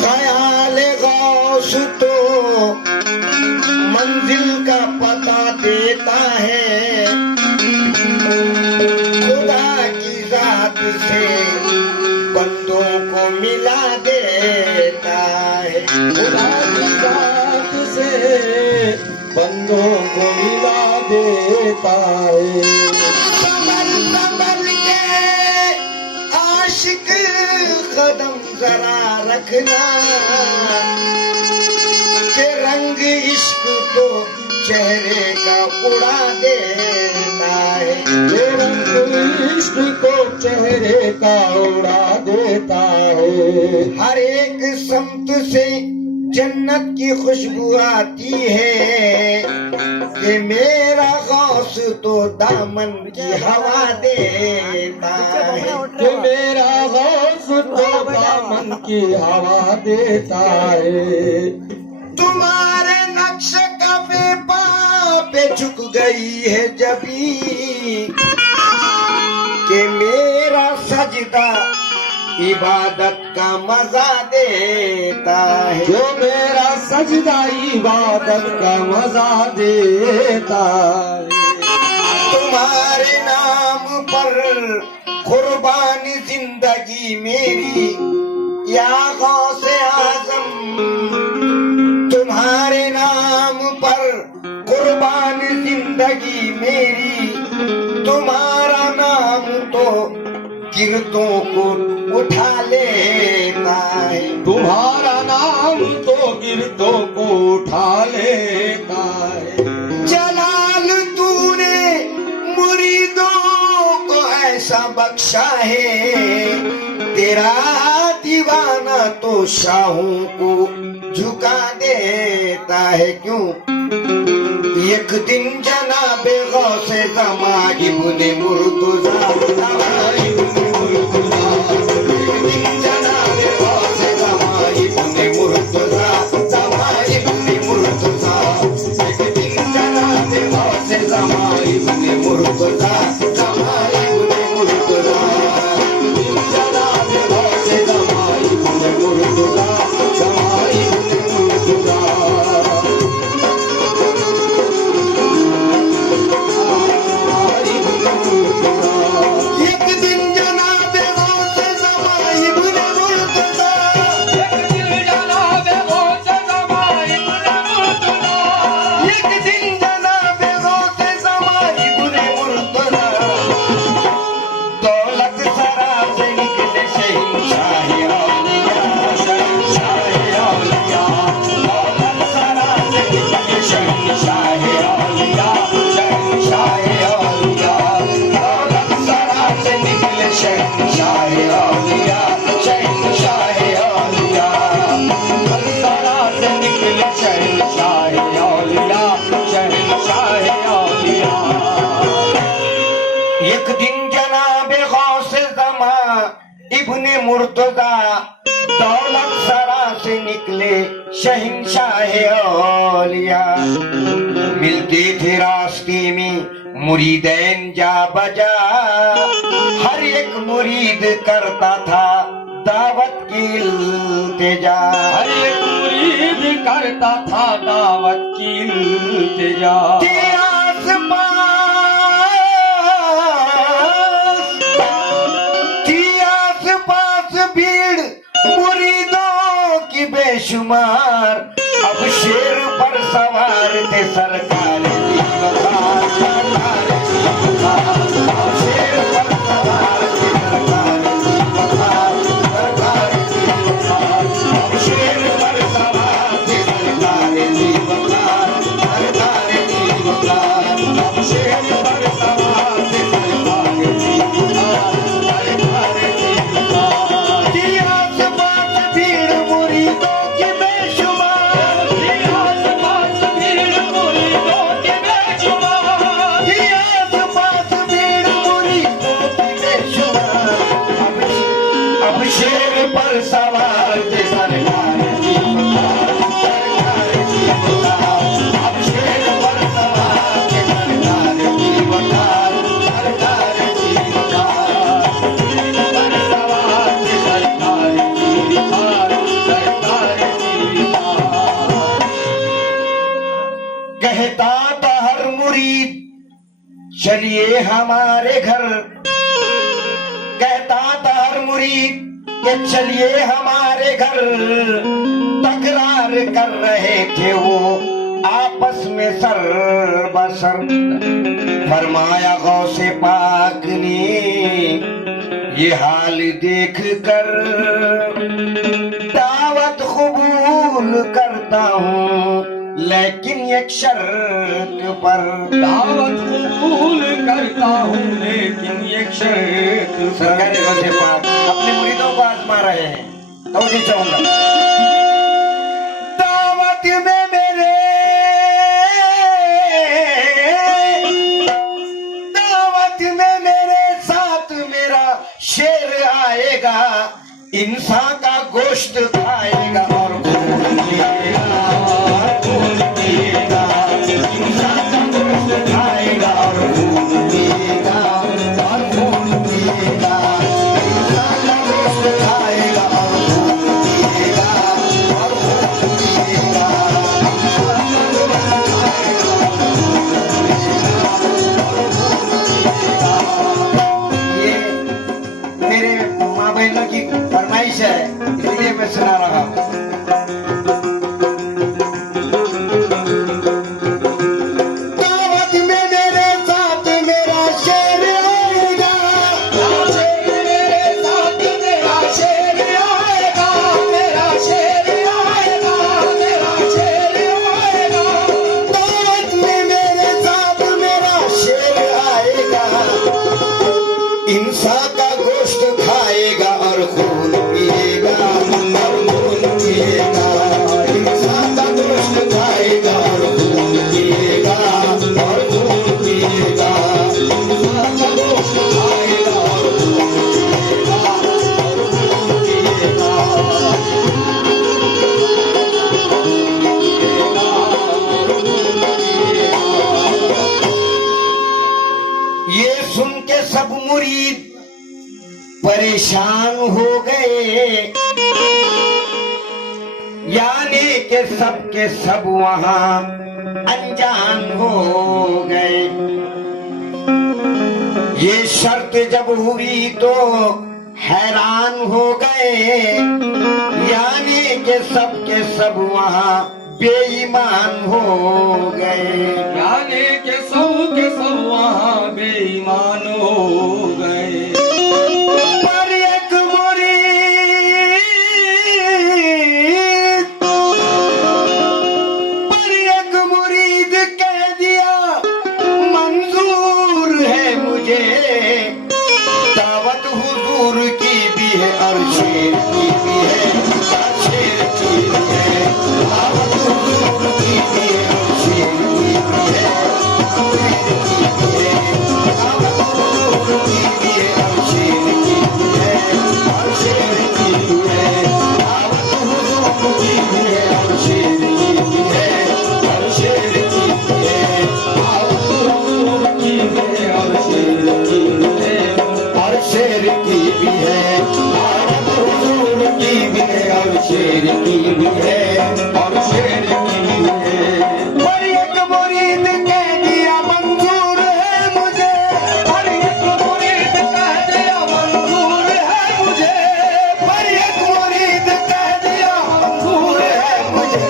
ख्याल गौस तो मंजिल का पता देता है, खुदा की जात से बंदों को मिला देता है। खुदा की जात से बंदों को मिला देता है। संभल संभल के आशिक कदम जरा रखना, के रंग इश्क तो चेहरे का उड़ा देता है। ये रंग इश्क को चेहरे का उड़ा देता है। हर एक समत से जन्नत की खुशबू आती है, कि मेरा गौस तो दामन की हवा देता है। कि मेरा गौस तो दामन की हवा देता है। तुम्हारे नक्श कफे पे झुक गई है जबी, कि मेरा सजदा इबादत का मजा देता है। जो मेरा सजदा इबादत का मजा देता है। तुम्हारे नाम पर कुर्बानी जिंदगी मेरी या गौसे आजम, तुम्हारे नाम पर कुर्बानी जिंदगी मेरी, तुम्हारा नाम तो गिरदों को उठा लेता है। तुम्हारा नाम तो गिरदों को उठा लेता है। जलाल तूने मुरीदों को ऐसा बख्शा है, तेरा दीवाना तो शाहों को झुका देता है। क्यों? एक दिन जनाबे गौसे ज़मा इब्ने मुर्तज़ा, एक दिन जनाबे गौसे ज़मा इब्ने मुर्तज़ा दौलत सरा से निकले शहंशाह औलिया। मिलते थे रास्ते में मुरीदैन जा बजा, हर एक मुरीद करता था दावत की इल्तिजा। हर एक मुरीद करता था दावत की इल्तिजा। भीड़ मुरीदों की बेशुमार, अब शेर पर सवार थे सरकार की वकार, सरकार की वकार। अब शेर पर सवार थे सरकार की वकार, सरकार की वकार। अब शेर पर सवार थे सरकार की वकार, सरकार की वकार। अब शेर पर सवार थे सरकार की वकार, सरकार की वकार। भीड़ मुरीदों की बेशुमार, भीड़ मुरीदों की बेशुमार, भीड़ मुरीदों की बेशुमार। अब शेर पर सवार थे सरकार की वकार, सरकार की वकार। अब शेर पर सवार थे सरकार की वकार, सरकार की वकार। पर सवार थे हमारे घर, कहता था हर मुरीद कि चलिए हमारे घर। तकरार कर रहे थे वो आपस में सर बसर। फरमाया गौसे पाक ने ये हाल देख कर दावत कबूल करता हूँ, लेकिन एक शर्त पर। दावत कबूल करता हूँ लेकिन एक शर्त पर। सरकार गौसे पाक अपने मुरीदों को आजमा रहे हैं, तो जी चाहूंगा दावत में मेरे, दावत में मेरे साथ मेरा शेर आएगा, इंसान का गोश्त खाएगा और खून पिएगा, खून पिएगा। इंसान का गोश्त खाएगा और खून पिएगा, और खून पिएगा। इंसान का गोश्त खाएगा और खून पिएगा, और खून पिएगा। ये मेरे माँ बहनों की फरमाइश है, इसलिए मैं सुना रहा हूँ। दावत में मेरे साथ मेरा शेर आएगा, मेरे साथ मेरा शेर आएगा, मेरा शेर आएगा, मेरा शेर आएगा। दावत में मेरे साथ मेरा शेर आएगा, इंसान का गोश्त खाएगा और खून पिएगा, और खून पिएगा। इंसान का गोश्त खाएगा और खून पिएगा, और खून पिएगा। इंसान का गोश्त खाएगा और खून पिएगा, और खून पिएगा। ये सुन के सब मुरीद परेशान हो गए, यानी के सब वहां अनजान हो गए। ये शर्त जब हुई तो हैरान हो गए, यानी के सब वहां बेईमान हो गए। जाने के सब वहाँ बेईमान हो गए। पर एक मुरीद, पर एक मुरीद कह दिया मंजूर है मुझे, दावत हुजूर की भी है और शेर की भी है, शेर की भी है। दावत हुजूर की भी है और शेर की भी है, शेर की भी है। दावत हुजूर की भी है और शेर की भी है, और शेर की भी है। दावत हुजूर की भी है और शेर की भी है, और शेर की भी है। दावत हुजूर की भी है और शेर की भी है, और शेर की भी है। दावत हुजूर की भी है और शेर की भी है, और शेर की भी है। पर एक मुरीद कह दिया मंजूर है मुझे, पर एक मुरीद कह दिया मंजूर है मुझे, पर एक मुरीद कह दिया मंजूर है मुझे।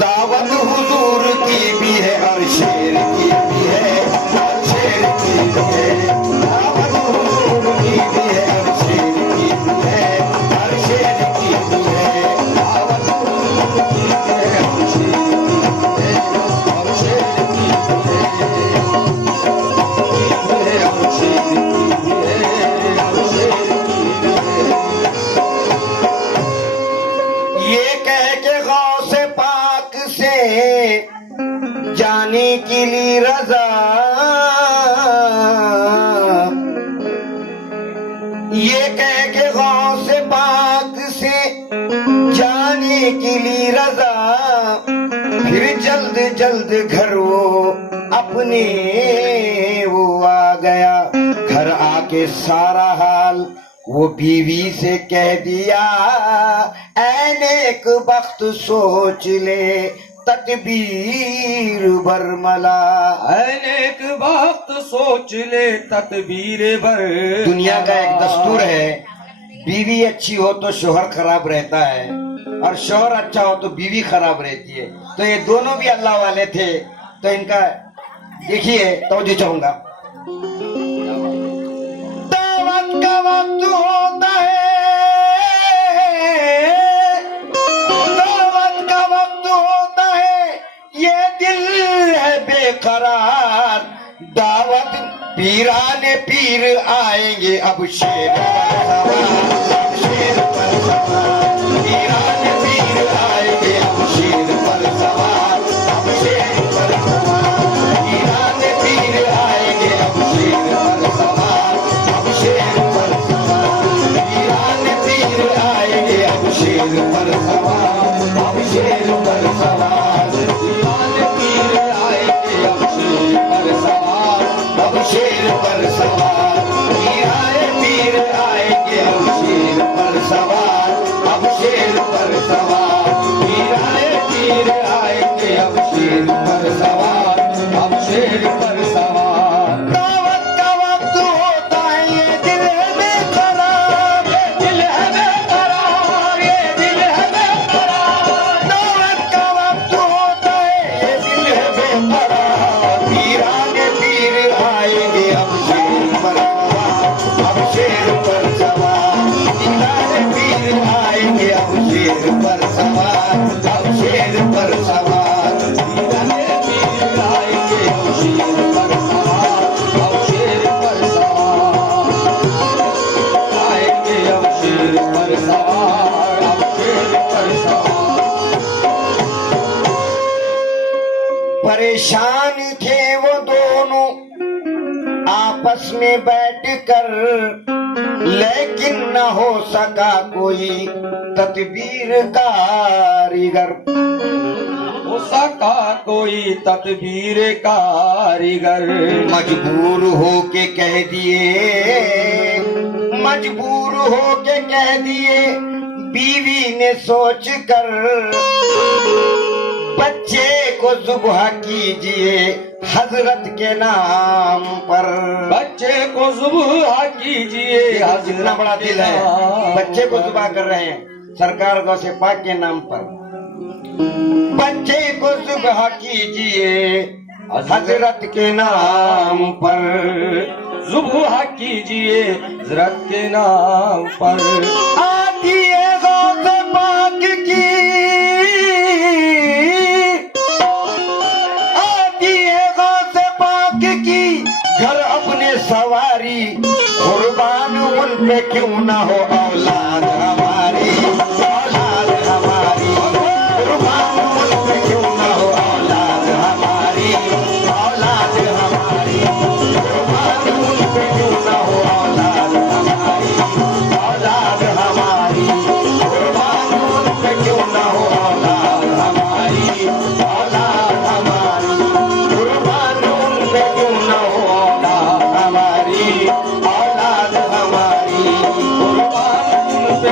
दावत हुजूर की भी है और शेर की भी है, और शेर की भी है। दावत हुजूर की भी है और शेर की भी है, और शेर की भी है। दावत हुजूर की भी है और शेर की भी है, और शेर की भी है। और शेर की भी है, और शेर की भी है। ये कह के गौसे पाक से जाने के लिए रजा, ये कह के गौसे पाक से जाने के लिए रजा, फिर जल्द जल्द घर वो अपने वो आ गया। घर आके सारा हाल वो बीवी से कह दिया, ऐने एक वक्त सोच ले, तदबीर बरमला। अनेक वक्त सोच ले तदबीर बर। दुनिया का एक दस्तूर है, बीवी अच्छी हो तो शोहर खराब रहता है और शोहर अच्छा हो तो बीवी खराब रहती है। तो ये दोनों भी अल्लाह वाले थे, तो इनका देखिए तवज्जो चाहूंगा। दावत का वक्त होता है, दावत का वक्त होता है, ये दिल है बेकरार। दावत पीराने पीर आएंगे अब शेर पर सवार, अब शेर पर सवार। पीराने पीर आएंगे अब शेर पर सवार, अब शेर पर सवार। पीराने पीर आएंगे अब शेर पर सवार, अब शेर पर सवार। पीराने पीर आएंगे अब शेर पर सवार, अब शेर पर सवार। पीराने पीर आएंगे अब शेर पर सवार, अब शेर पर सवार। पीर आएंगे अब शेर पर सवार, अब शेर पर सवार। पीर आएंगे अब शेर पर सवार, अब शेर पर सवार। दावत का वक्त होता है, ये दिल है बेकरार, ये दिल है बेकरार, ये दिल है बेकरार। दावत का वक्त होता है, ये दिल है बेकरार। पीराने पीर आएंगे अब शेर पर सवार, अब शेर पर सवार। पीराने पीर आएंगे अब शेर पर सवार, अब शेर पर सवार। पीराने पीर आएंगे अब शेर पर सवार, अब शेर पर सवार। आएंगे अब शेर पर सवार, अब शेर पर सवार। परेशान थे वो दोनों आपस में बैठकर, लेकिन न हो सका कोई तदबीर कारीगर। हो सका कोई तदबीर कारीगर। मजबूर हो के कह दिए, मजबूर हो के कह दिए बीवी ने सोच कर, बच्चे को जुबह कीजिए हजरत के नाम पर। बच्चे को जुबह कीजिए कितना बड़ा दिल है, बच्चे को जुबह कर रहे हैं सरकार गौसे पाक के नाम पर। बच्चे को जुबह कीजिए हजरत के नाम पर, जुबह कीजिए हजरत के नाम पर। आती है गौसे पाक की, घर अपने सवारी, कुर्बान उन पे क्यों ना हो औलाद हमारी, औलाद हमारी। कुर्बान उन पे क्यों ना हो औलाद हमारी, औलाद हमारी। कुर्बान उन पे क्यों ना हो औलाद हमारी, औलाद हमारी। कुर्बान उन पे क्यों ना हो औलाद हमारी, औलाद हमारी। कुर्बान उन पे क्यों ना हो औलाद हमारी, औलाद हमारी। कुर्बान उन पे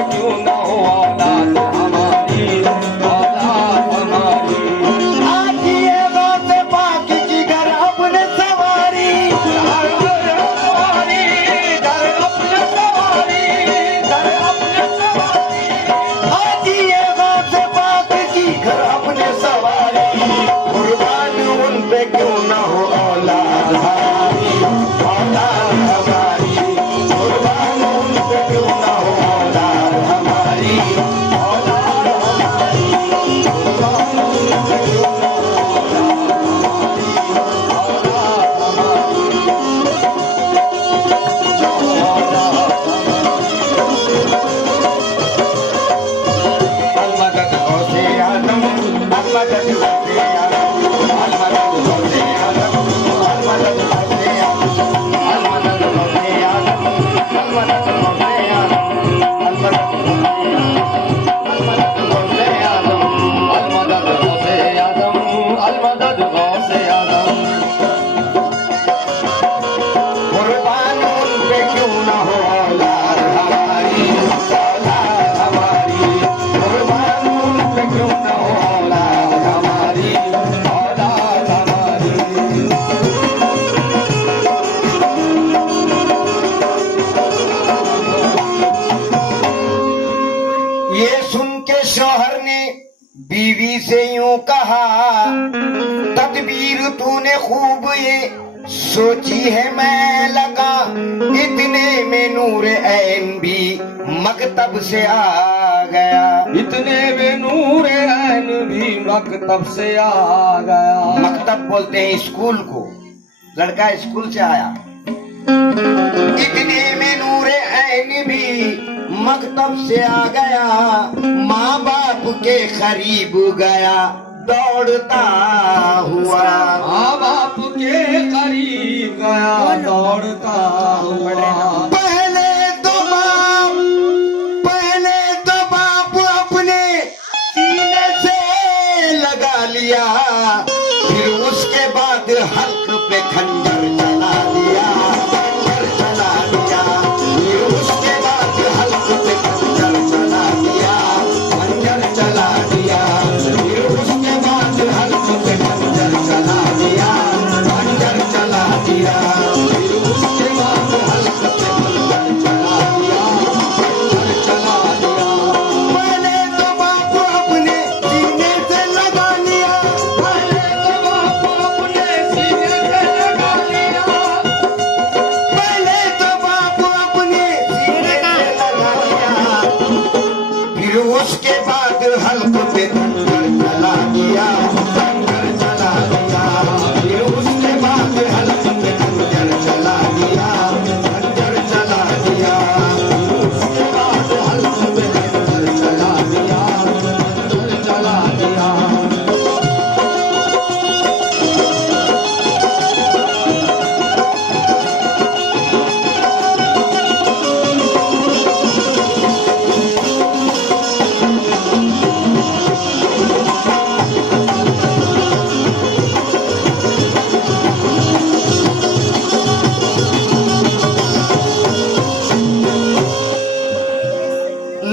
से यूं कहा, तदबीर तूने खूब ये सोची है, मैं लगा इतने में नूर ऐन भी मकतब से आ गया। इतने में नूर ऐन भी मकतब से आ गया। मकतब बोलते हैं स्कूल को, लड़का स्कूल से आया। इतने में नूर ऐन भी मकतब से आ गया, माँ बाप के करीब गया दौड़ता हुआ। माँ बाप के करीब गया दौड़ता हुआ। पहले तो बाप अपने सीने से लगा लिया, फिर उसके बाद हल्क पे खंजर चला दिया, खंजर चला दिया। फिर उसके बाद हल्क पे खंजर चला दिया, खंजर चला दिया। फिर उसके बाद हल्क पे खंजर चला दिया, खंजर चला दिया। फिर उसके बाद हल्क पे खंजर चला दिया, खंजर चला दिया। पहले तो बाप अपने सीने से लगा लिया, पहले तो बाप अपने सीने से लगा लिया। पहले तो बाप अपने सीने से लगा लिया, फिर उसके बाद हल्क पे खंजर चला दिया, खंजर चला दिया। फिर उसके बाद हल्क पे खंजर चला दिया, खंजर चला दिया। उसके बाद हल्क पे खंजर चला दिया, खंजर चला दिया।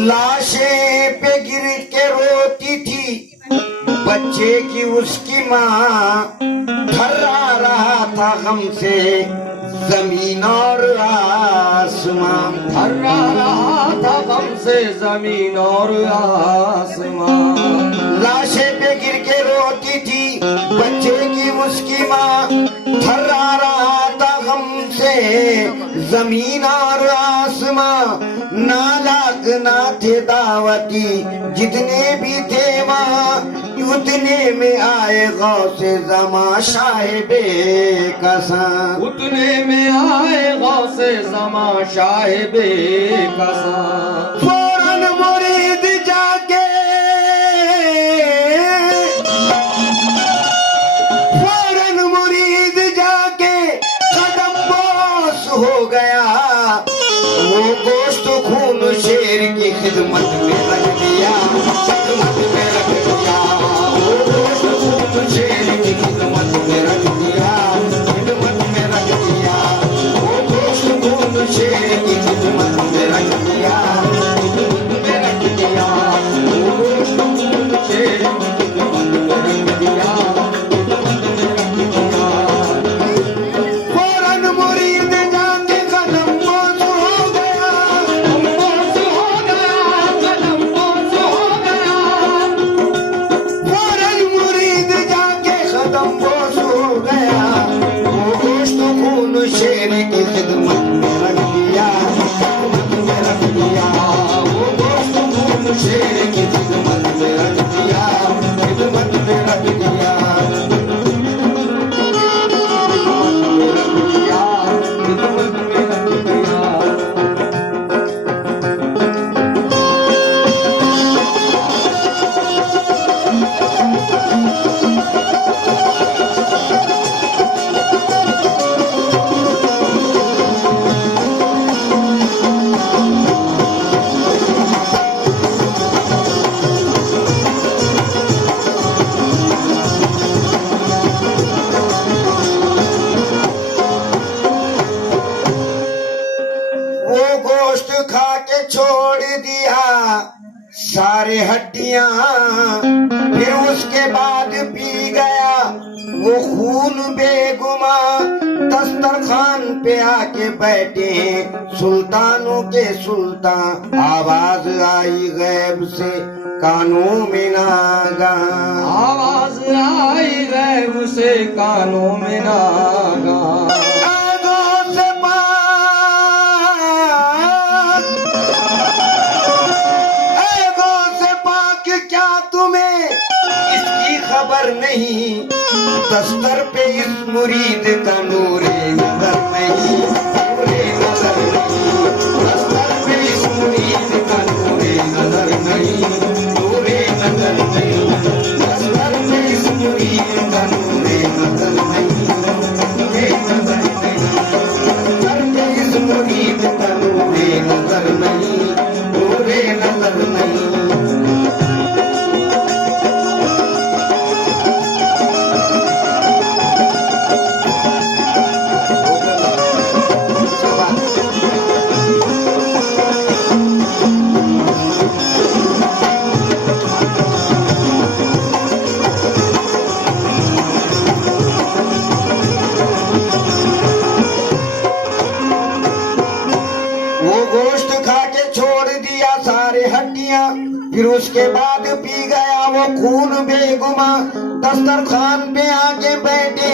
लाशें पे गिर के रोती थी बच्चे की उसकी माँ, थर्रा रहा था गम से जमीन और आसमां। थर्रा रहा था गम से जमीन और आसमान। लाशें पे गिर के रोती थी बच्चे की उसकी माँ, थर्रा रहा था गम से जमीन और आसमां। नालाक ना थे दावती जितने भी थे वहाँ, उतने में आए गौसे ज़मा साहिबे कसम। उतने में आए गौसे ज़मा साहिबे कसम। फौरन मुरीद जाके, फौरन मुरीद जाके कदम बोस हो गया। वो गोश्त खून शेर की खिदमत में रख दिया, खिदमत में रख दिया। वो गोश्त खून शेर की खिदमत में रख दिया, खिदमत में रख दिया। वो गोश्त खून शेर की खिदमत में रख दिया, खिदमत में रख दिया। वो गोश्त खून शेर की खिदमत में रख दिया, खिदमत में रख दिया। फौरन मुरीद जाके कदम बोस हो गया, बोस हो गया, कदम बोस हो गया। फौरन मुरीद जाके कदम बोस हो गया। वो गोश्त खून शेर की खिदमत में रख दिया, खिदमत में रख दिया। वो गोश्त खून शेर की खिदमत में रख दिया, खिदमत में रख दिया। रख दिया, खिदमत में रख दिया। वो गोश्त खा के छोड़ दिया सारे हड्डियां, फिर उसके बाद पी गया वो खून बेगुमा दस्तरखान पे आके बैठे सुल्तानों के सुल्तान। आवाज आई गैब से कानों में नागा, आवाज आई गैब से कानों में नागा। आगों से पाक क्या तुम्हें इसकी खबर नहीं? दस्तर पे इस मुरीद का नूरे नजर नहीं, नूरे नजर नहीं। दस्तर पे इस मुरीद का नूरे नजर नहीं, नूरे नजर नहीं। दस्तर पे इस मुरीद का नूरे नजर नहीं, नूरे नजर नहीं। दस्तर पे इस मुरीद का नूरे नजर नहीं, नूरे नजर नहीं। फिर उसके बाद पी गया वो खून बेगुमा। दस्तरखान पे आके बैठे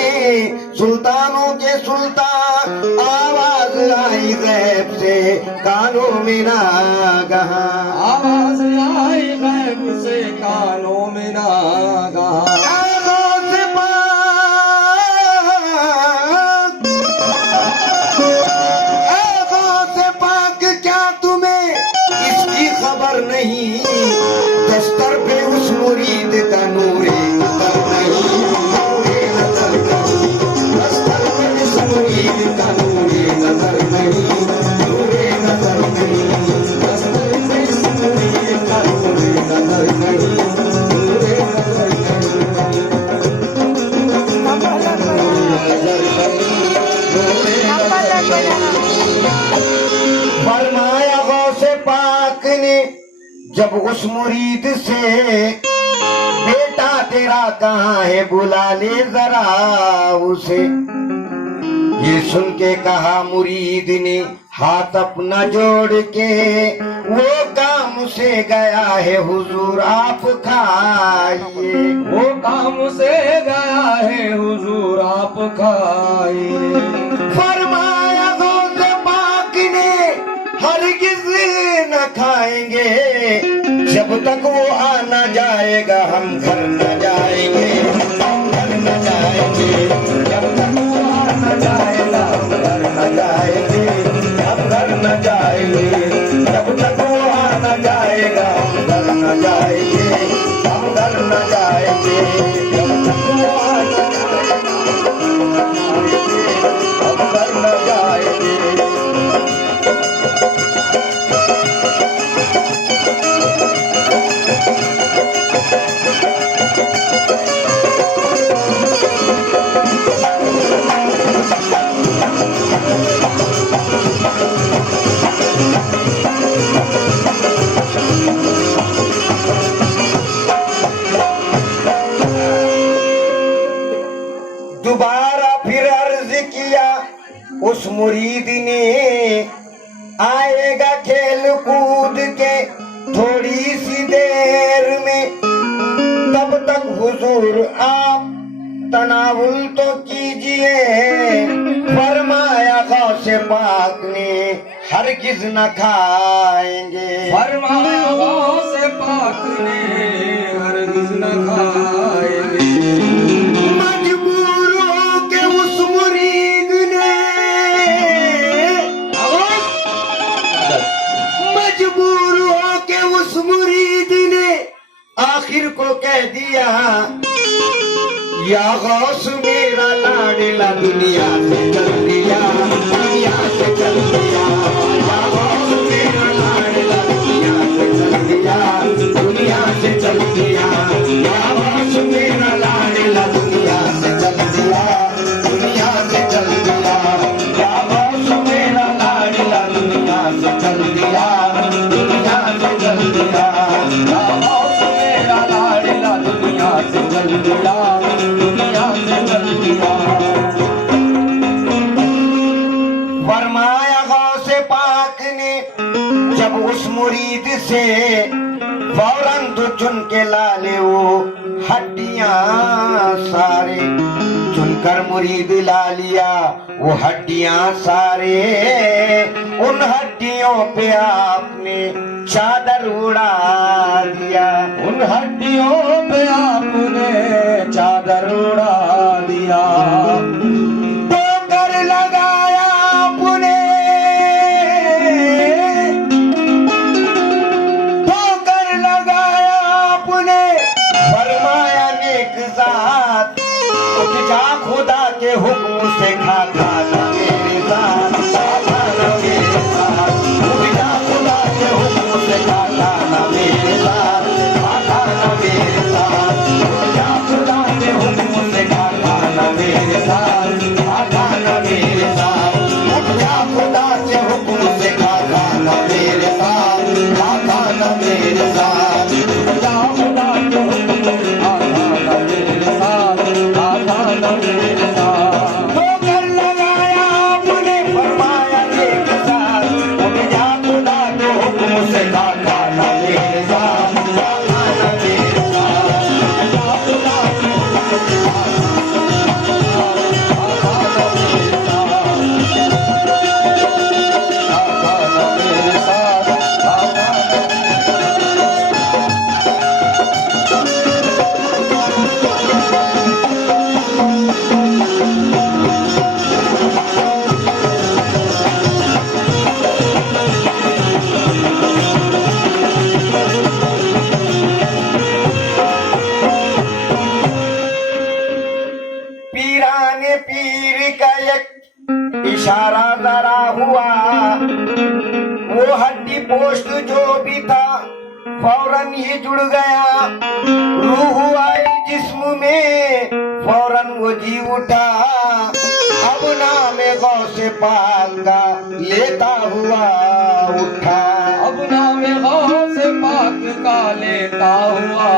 सुल्तानों के सुल्तान। आवाज आई गैब से कानों में नागा, आवाज आई गैब से कानों में नागा। नहीं दस्तर पे उस मुरीद का नूरे नजर नहीं, नूरे नजर नहीं। दस्तर पे उस मुरीद का नूरे नजर नहीं, नूरे नजर नहीं। दस्तर पे उस मुरीद का नूरे नजर नहीं, नूरे नजर नहीं। फरमाया गौसे पाक ने जब उस मुरीद से, बेटा तेरा कहाँ है बुला ले जरा उसे। ये सुन के कहा मुरीद ने हाथ अपना जोड़ के, वो काम से गया है हुजूर आप खाइए, वो काम से गया है हुजूर आप खाइए। फरमाया गौसे पाक ने हरगिज न खाएंगे जब तक वो आना जाएगा, हम घर न जाएंगे, हम घर न जाएंगे। जब तक वो आना जाएगा हम घर न जाएंगे, हम घर न जाएंगे। जब तक वो आना जाएगा हम घर न जाएंगे, हम घर न जाएंगे। जब तक वो आना जाएगा हम घर न जाएंगे। दोबारा फिर अर्ज किया उस मुरीद ने, आएगा खेल कूद के थोड़ी सी देर में, तब तक हुजूर आप तनावुल तो कीजिए। फरमाया गौसे पाक ने हरगिज न खाएंगे, फरमाया गौसे पाक ने हरगिज न खाएंगे। मजबूर हो के उस मुरीद ने, मजबूर हो के उस मुरीद ने आखिर को कह दिया, या गौस मेरा लाडला दुनिया से चल दिया, दुनिया से चल दिया। या गौस मेरा लाडला दुनिया से चल दिया, दुनिया से चल दिया। या गौस मेरा लाडला दुनिया से चल दिया, दुनिया से चल दिया। या गौस मेरा लाडला दुनिया से चल दिया, दुनिया से चल दिया। या गौस मेरा लाडला दुनिया से चल दिया, दुनिया से चल जब उस मुरीद से फौरन तो चुन के लाले वो हड्डियां सारे, चुनकर मुरीद ला लिया वो हड्डियां सारे। उन हड्डियों पे आपने चादर उड़ा दिया, उन हड्डियों पे आपने चादर उड़ा दिया। ठोकर लगाया आपने, ठोकर लगाया आपने, फरमाया नेक जात उठ जा खुदा के हुक्म से खा खाना मेरे साथ, खा खाना मेरे साथ, उठ जा खुदा के हुक्म से खा खाना मेरे साथ, खा खाना मेरे साथ, उठ जा खुदा के हुक्म से खा खाना मेरे साथ, खा खाना मेरे साथ, उठ जा खुदा के हुक्म से खा खाना मेरे साथ, खा खाना मेरे साथ, उठ जा खुदा के हुक्म से खा खाना मेरे साथ, खा खाना मेरे साथ। ठोकर लगाया आपने, फरमाया एक साथ, उठ जा खुदा के हुक्म से खा खाना मेरे साथ, खा खाना मेरे साथ, उठ जा खुदा के हुक्म से खा खाना मेरे साथ, खा खाना मेरे साथ। पीराने पीर का एक इशारा जरा हुआ, वो हड्डी पोस्ट जो भी था फौरन ही जुड़ गया। रूह आई जिस्म में, फौरन वो जी उठा। अब नाम गौसे पाक का लेता हुआ उठा, अब नाम गौसे पाक का लेता हुआ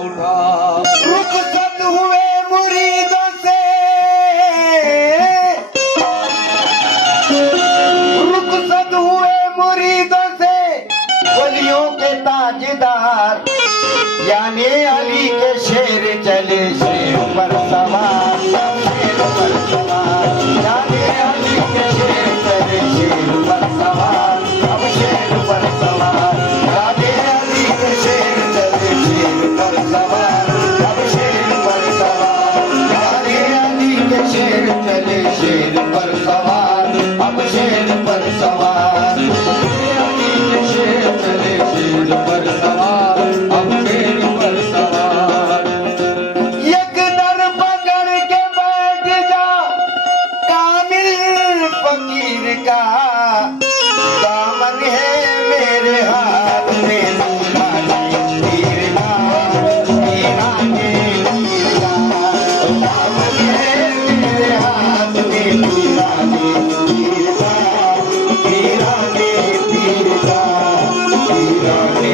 उठा। रुखसत हुए मुरीदों से, रुखसत हुए मुरीदों से वलियों के ताजदार, यानी अली के शेर चले शेर पर सवार, शेर पर सवार, यानी अली के शेर चले शेर पर सवार, अब शेर पर सवार, यानी अली के शेर चले शेर पर सवार, अब शेर पर सवार, यानी अली के शेर चले शेर पर सवार, अब शेर पर सवार, अली के शेर चले शेर पर सवार, अब शेर पर सवार। एक दर पकड़ के बैठ जा कामिल फकीर का, दामन है मेरे हाथ में नूरानी तीर का, पीराने तीर का, दामन है मेरे हाथ में नूरानी तीर का, पीराने तीर का, पीराने